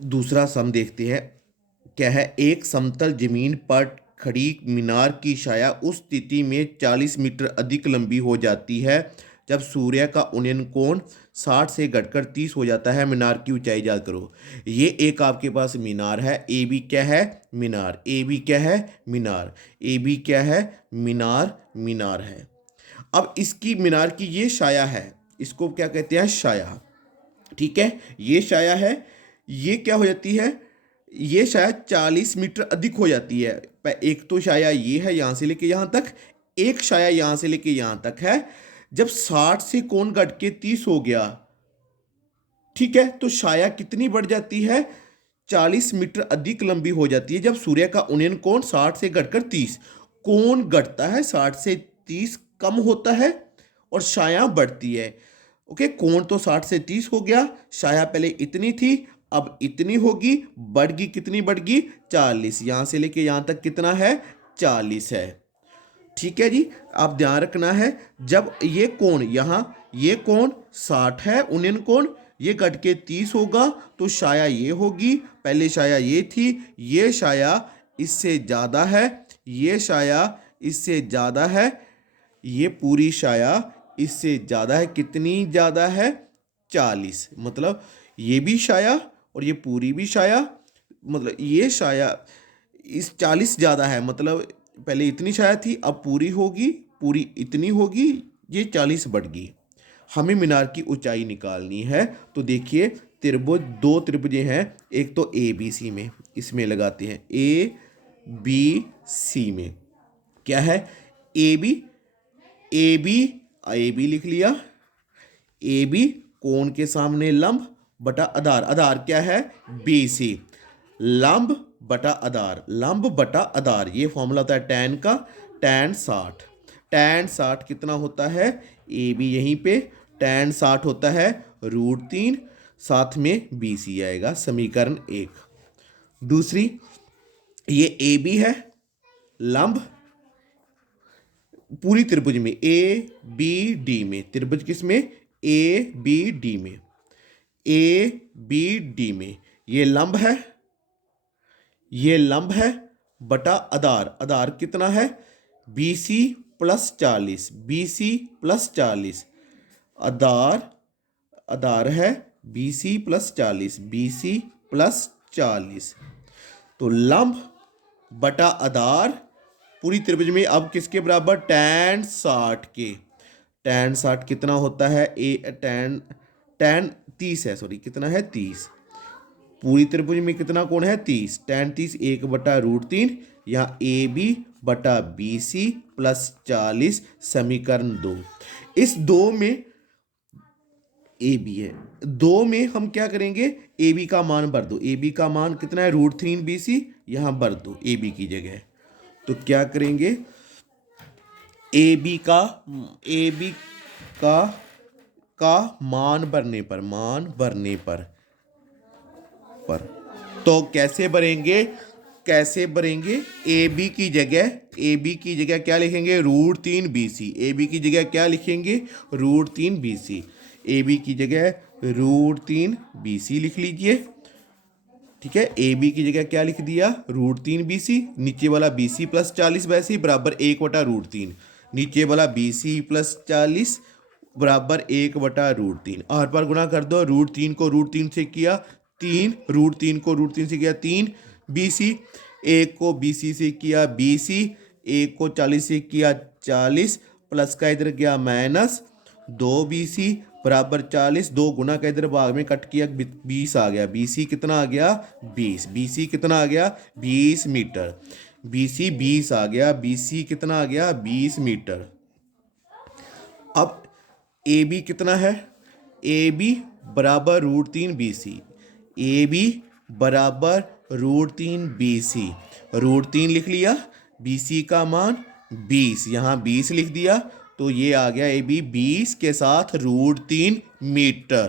दूसरा सम देखते हैं। क्या है, एक समतल जमीन पर खड़ी मीनार की छाया उस स्थिति में 40 मीटर अधिक लंबी हो जाती है जब सूर्य का उन्नयन कोण 60 से घटकर 30 हो जाता है। मीनार की ऊंचाई याद करो। ये एक आपके पास मीनार है, ए बी क्या है, मीनार, ए बी क्या है, मीनार, ए बी क्या है, मीनार, मीनार है। अब इसकी मीनार की ये छाया है, इसको क्या कहते हैं, छाया। ठीक है, ये छाया है, ये क्या हो जाती है, ये शायद 40 मीटर अधिक हो जाती है। एक तो छाया ये है यहां से लेके यहां तक, एक छाया यहां से लेके यहां तक है। जब 60 से कोण घट के 30 हो गया, ठीक है, तो छाया कितनी बढ़ जाती है, 40 मीटर अधिक लंबी हो जाती है जब सूर्य का उन्नयन कोण 60 से घटकर 30। कोण घटता है, 60 से 30 कम होता है और छाया बढ़ती है। ओके, कोण तो 60 से 30 हो गया, छाया पहले इतनी थी अब इतनी होगी, बढ़ गई, कितनी बढ़ गई, 40। यहां से लेके यहां तक कितना है, 40 है। ठीक है जी, आप ध्यान रखना है, जब ये कोण यहां, ये कोण 60 है उन्नयन कोण, ये घट के 30 होगा तो छाया ये होगी, पहले छाया ये थी, ये छाया इससे ज़्यादा है, ये छाया इससे ज़्यादा है, ये पूरी छाया इससे ज़्यादा है, कितनी ज़्यादा है, 40। मतलब ये भी छाया और ये पूरी भी छाया, मतलब ये छाया इस 40 ज़्यादा है, मतलब पहले इतनी छाया थी अब पूरी होगी, पूरी इतनी होगी, ये 40 बढ़ गई। हमें मीनार की ऊंचाई निकालनी है। तो देखिए, त्रिभुज, दो त्रिभुजें हैं, एक तो ए बी सी में, इसमें लगाते हैं ए बी सी में। क्या है, A B, A B, A B लिख लिया, ए बी कोण के सामने लंब बटा आधार, आधार क्या है, बी सी, लंब बटा आधार, लंब बटा आधार, ये फॉर्मूला होता है टैन का, टैन 60। टैन 60 कितना होता है, ए बी यहीं पे, टैन 60 होता है √3, साथ में बी सी आएगा, समीकरण 1। दूसरी, ये ए बी है, लंब पूरी त्रिभुज में, ए बी डी में, त्रिभुज किसमें, ए बी डी में, ए बी डी में, ये लंब है, ये लंब है बटा आधार, आधार कितना है, B C plus 40, B C plus 40, आधार, आधार है B C plus 40, B C plus 40। तो लंब बटा आधार पूरी त्रिभुज में अब किसके बराबर, टैन 60 के। टैन 60 कितना होता है, ए टैन, टैन 30 है, सॉरी कितना है, 30। पूरी त्रिभुज में कितना कोण है, 30, टैन 30 1/√3, यहाँ ए बी बटा बी सी प्लस 40, समीकरण 2। इस दो में ए बी है, दो में हम क्या करेंगे, ए बी का मान भर दो, ए बी का मान कितना है, √3 बी सी, यहाँ भर दो ए बी की जगह। तो क्या करेंगे, ए बी का, ए बी का का मान भरने पर, मान भरने पर तो कैसे भरेंगे, कैसे भरेंगे, ए बी की जगह, ए बी की जगह क्या लिखेंगे, √3 बी सी, ए बी की जगह क्या लिखेंगे, √3 बी सी, ए बी की जगह √3 बी सी लिख लीजिए। ठीक है, ए बी की जगह क्या लिख दिया, √3 बी सी, नीचे वाला बी सी प्लस 40 वैसे ही बराबर 1/√3, नीचे वाला बी सी प्लस 40 बराबर 1/√3, हर पर गुणा कर दो, √3 को √3 से किया 3, √3 को √3 से किया 3 बी सी, एक को बी सी से किया बी सी, एक को 40 से किया 40, प्लस का इधर गया माइनस, 2 बी सी बराबर 40, 2 गुना का इधर भाग में कट किया 20 आ गया, बी सी कितना आ गया, 20, बी सी कितना आ गया, 20 मीटर, बी सी 20 आ गया, बी सी कितना आ गया, 20 मीटर। अब ए बी कितना है, ए बी बराबर √3 बी सी, ए बी बराबर √3 बी सी, √3 लिख लिया, बी सी का मान 20, यहाँ 20 लिख दिया, तो ये आ गया ए बी 20 के साथ √3 मीटर।